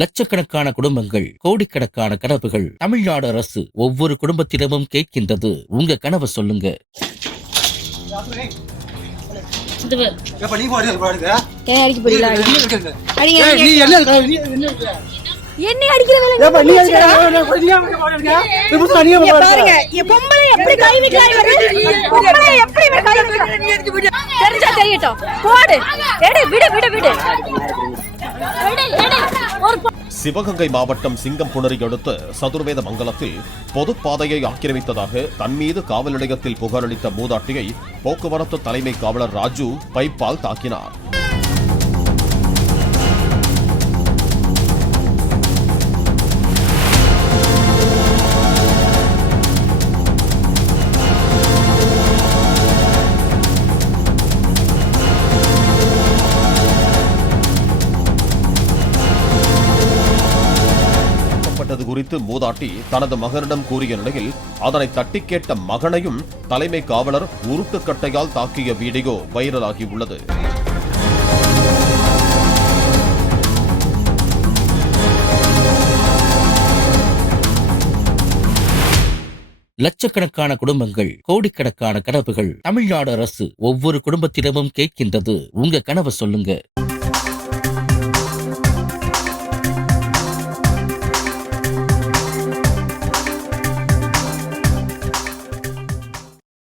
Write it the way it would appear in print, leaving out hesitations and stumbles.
லட்சக்கணக்கான குடும்பங்கள், கோடிக்கணக்கான கனவுகள். தமிழ்நாடு அரசு ஒவ்வொரு குடும்பத்திடமும் கேட்கின்றது, உங்க கனவை சொல்லுங்க. என்ன அடிக்கிற வேலை பாருங்க. பொம்பளை எப்படி கை வைக்கலாம், பொம்பளை எப்படி கை வைக்கலாம் தெரிஞ்சா தெரியட்டும். போடு, எடு, விடு விடு விடு. சிவகங்கை மாவட்டம் சிங்கம்புணரி அடுத்த சதுர்வேத மங்கலத்தில் பொதுப்பாதையை ஆக்கிரமித்ததாக தன் மீது காவல் நிலையத்தில் புகாரளித்த மூதாட்டியை போக்குவரத்து தலைமை காவலர் ராஜு பைப்பால் தாக்கினார். குறித்து மூதாட்டி தனது மகனிடம் கூறிய நிலையில் அதனை தட்டி கேட்ட மகனையும் தலைமை காவலர் உருட்டுக்கட்டையால் தாக்கிய வீடியோ வைரலாகி உள்ளது. லட்சக்கணக்கான குடும்பங்கள், கோடிக்கணக்கான கனவுகள். தமிழ்நாடு அரசு ஒவ்வொரு குடும்பத்திடமும் கேட்கின்றது, உங்க கனவை சொல்லுங்க.